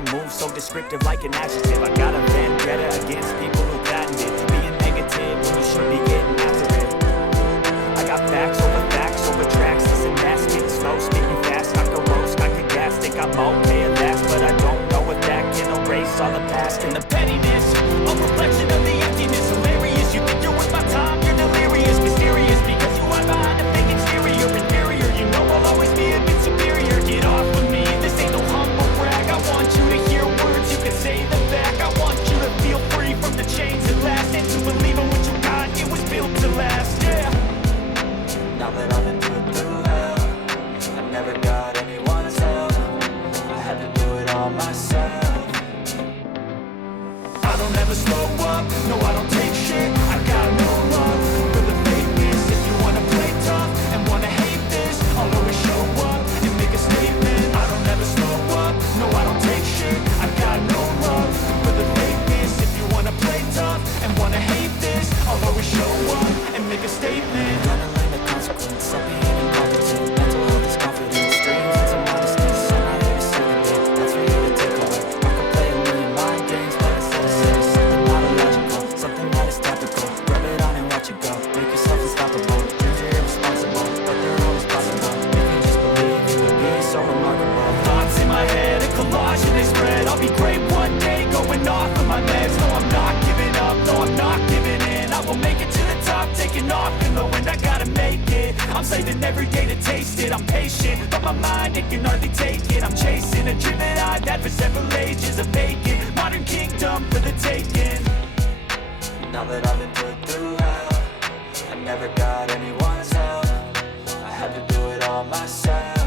I move so descriptive like an adjective. I got a vendetta against people who patent it, being negative when you should be getting after it. I got facts over tracks, this and that, speaking slow, speaking fast, I can roast, I can gas, think I'm okay at last, but I don't know if that can erase all the past and the pettiness, a reflection of the emptiness. Hilarious, you think you're worth my time, you're delirious, mysterious, because you hide behind a fake exterior. Inferior, you know I'll always be a bit superior. Get off of me, this ain't no humble brag. I want you to hear words, you can say them back. I want you to feel free from the chains at last, and to believe in what you got, it was built to last, yeah. Now that I've been through hell, I never got anyone's help, I had to do it all myself. I don't ever slow up, no I don't take shit. I got no love for the fakeness. If you wanna play tough and wanna hate this, I'll always show up and make a statement. I don't ever slow up, no I don't take shit. I got no love for the fakeness. If you wanna play tough and wanna hate this, I'll always show up and make a statement. Gonna learn the consequence of being incompetent. Mental health is confidence, dreams and some modestness. I'm not here to second it, that's for you to take away. I could play a million mind games, but instead I say something not illogical, something that is topical. Rub it on and watch it go, make yourself unstoppable. Dreams are irresponsible, but they're always possible. If you just believe, you will be so remarkable. Thoughts in my head, a collage and they spread. I'll be great one day, going off of my meds. No, I'm not giving up, no, I'm not giving in. I will make it to the top, taking off in the wind. I gotta make it, I'm saving every day to taste it. I'm patient, but my mind, it can hardly take it. I'm chasing a dream that I've had for several ages. A vacant, modern kingdom for the taking. Now that I've been put through hell, I never got anyone's help, I had to do it all myself.